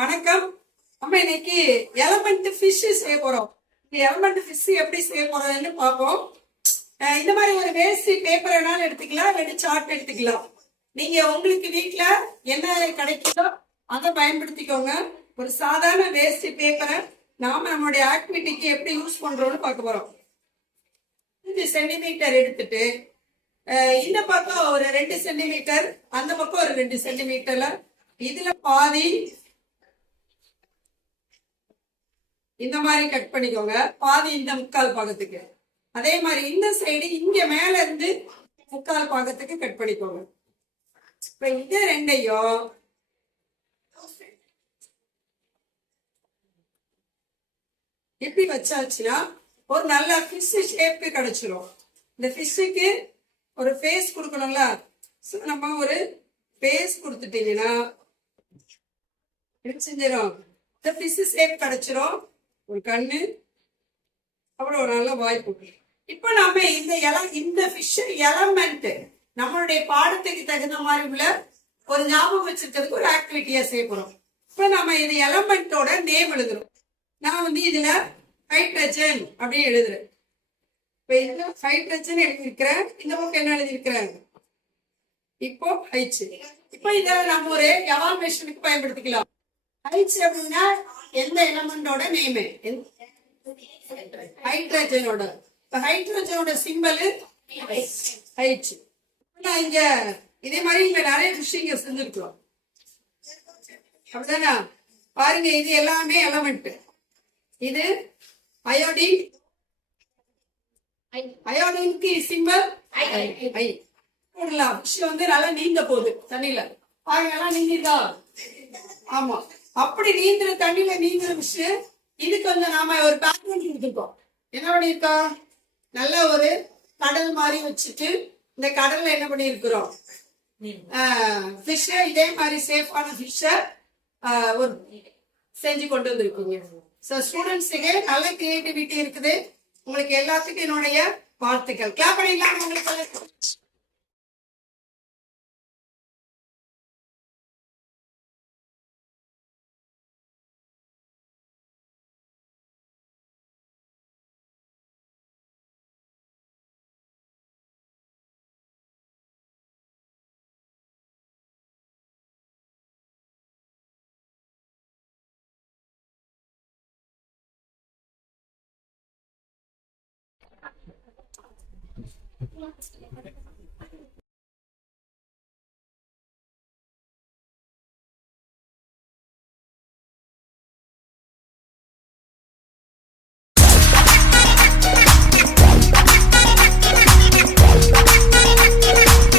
வணக்கம். நம்ம இன்னைக்கு எலமெண்ட் ஃபிஷ் செய்ய போறோம். இந்த எலமெண்ட் ஃபிஷ் எப்படி செய்ய போறோம்னு பார்ப்போம். இந்த மாதிரி ஒரு வேஸ்ட் பேப்பர் வேணாலும் எடுத்துக்கலாம், இல்லாட்டி சார்ட் எடுத்துக்கலாம். நீங்க உங்களுக்கு வீட்டுல என்ன கிடைக்குதோ அதை பயன்படுத்திக்கோங்க. ஒரு சாதாரண வேஸ்ட் பேப்பரை நாம நம்மளுடைய ஆக்டிவிட்டிக்கு எப்படி யூஸ் பண்றோம்னு பார்க்க போறோம். 5 சென்டிமீட்டர் எடுத்துட்டு இந்த பக்கம் ஒரு 2 சென்டிமீட்டர், அந்த பக்கம் ஒரு 2 சென்டிமீட்டர்ல இதுல பாதி இந்த மாதிரி கட் பண்ணிக்கோங்க. பாதி இந்த முக்கால் பாகத்துக்கு. அதே மாதிரி இந்த சைடு இங்க மேல இருந்து முக்கால் பாகத்துக்கு கட் பண்ணிக்கோங்க. இப்ப இந்த ரெண்டையும் இப்படி வச்சாச்சுன்னா ஒரு நல்ல ஃபிஷ் ஷேப் கிடைச்சிரும். இந்த ஃபிஷ்ஷுக்கு ஒரு ஃபேஸ் கொடுக்கணும்ல, நம்ம ஒரு ஃபேஸ் கொடுத்துட்டீங்கன்னா என்ன செஞ்சிடும், இந்த ஃபிஷ் ஷேப் கிடைச்சிரும். ஒரு கண்ணு, அவ்வளவு ஒரு நல்ல வாய்ப்பு. இப்ப நம்ம இந்த ஃபிஷ் எலமெண்ட் நம்மளுடைய பாடத்துக்கு தகுந்த மாதிரி உள்ள ஒரு ஞாபகம் வச்சிருக்கிறதுக்கு ஒரு ஆக்டிவிட்டியா செய்ய போறோம். இப்ப நம்ம இந்த எலமெண்டோட நேம் எழுதுறோம். நான் இதுல ஹைட்ரஜன் அப்படின்னு எழுதுறேன். இப்ப இதுல ஹைட்ரஜன் எழுதியிருக்கிறேன், இந்த பக்கம் என்ன எழுதியிருக்கிறேன், இப்போ ஹைச். இப்ப இத நம்ம ஒரு எவால்வேஷனுக்கு பயன்படுத்திக்கலாம். ஹைச் அப்படின்னா எந்த எலமெண்டோட நேம், ஹைட்ரஜனோட. ஹைட்ரஜனோட சிம்பல் ஹைச். இங்க இதே மாதிரி இங்க நிறைய விஷயங்க செஞ்சிருக்கிறோம், அப்படிதானா? பாருங்க, இது எல்லாமே எலமெண்ட். இது அயோடின், அயோடினுக்கு சிம்பல் ஐ. நல்லா நீந்த போகுது தண்ணியில, பாருங்க எல்லாம் நீந்திருக்கா? ஆமா, அப்படி நீந்திர தண்ணியில நீந்திர விஷயம். இதுக்கு நாம ஒரு பேக்ரவுண்ட் கொடுத்துருக்கோம். என்ன பண்ணிருக்கோம், நல்ல ஒரு கடல் மாதிரி வச்சுட்டு இந்த கடல்ல என்ன பண்ணிருக்கிறோம், ஃபிஷ் இதே மாதிரி சேஃபான ஃபிஷ்ஷ ஒரு செஞ்சு கொண்டு வந்துருக்கீங்க. ஸோ ஸ்டூடெண்ட்ஸுக்கு நல்ல கிரியேட்டிவிட்டி இருக்குது. உங்களுக்கு எல்லாத்துக்கும் என்னுடைய வாழ்த்துக்கள். கிளாப் பண்ணிடலாம் உங்களுக்கு.